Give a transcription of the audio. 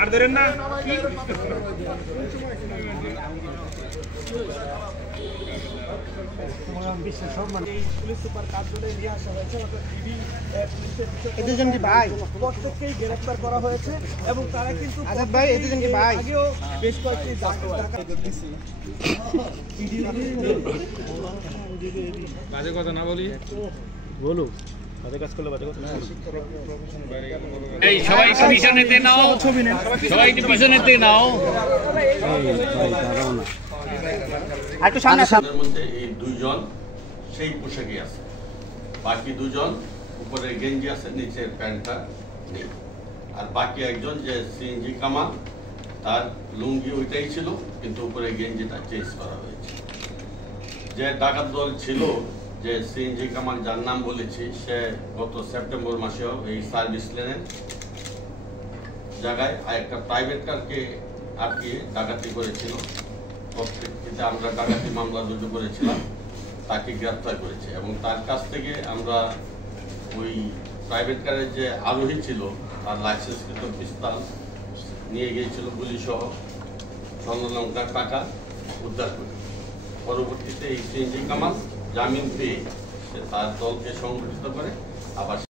আর ধরেন না police super কার্যালয়ে নিয়ে আসা হয়েছে। এদের কি ভাই প্রত্যেককেই গ্রেফতার করা হয়েছে এবং তারা কিন্তু আজাদ ভাই এদের কি ভাই আগেও বেশ কয়েকটি বাজে কথা না বলি বলো বাজে কাজ করলে বাজে কথা এই সবাই একটু পিছনেতে নাও, সবাই একটু পিছনেতে নাও। আর একটু সামনে আসো। মধ্যে এই দুইজন সেই পোশাকই আছে, বাকি দুজন উপরে গেঞ্জি আছে, নিচের প্যান্টটা নেই। আর বাকি একজন যে সিএনজি কামাল, তার লুঙ্গি ওইটাই ছিল, কিন্তু উপরে গেঞ্জিটা চেঞ্জ করা হয়েছে। যে ডাকাত দল ছিল, যে সিএনজি কামাল যার নাম বলেছি, সে গত সেপ্টেম্বর মাসেও এই সার্ভিস লেনের জায়গায় একটা প্রাইভেট কারকে আটকিয়ে ডাকাতি করেছিল। প্রত্যেকটিতে আমরা ডাকাতি মামলা রুজু করেছিলাম, তাকে গ্রেপ্তার করেছে এবং তার কাছ থেকে আমরা ওই প্রাইভেট কারের যে আরোহী ছিল তার লাইসেন্সকৃত পিস্তল নিয়ে গিয়েছিল, গুলিসহ স্বর্ণলঙ্কার টাকা উদ্ধার করি। পরবর্তীতে এই সিএনজি কামাল জামিন পেয়ে সে তার দলকে সংগঠিত করে আবার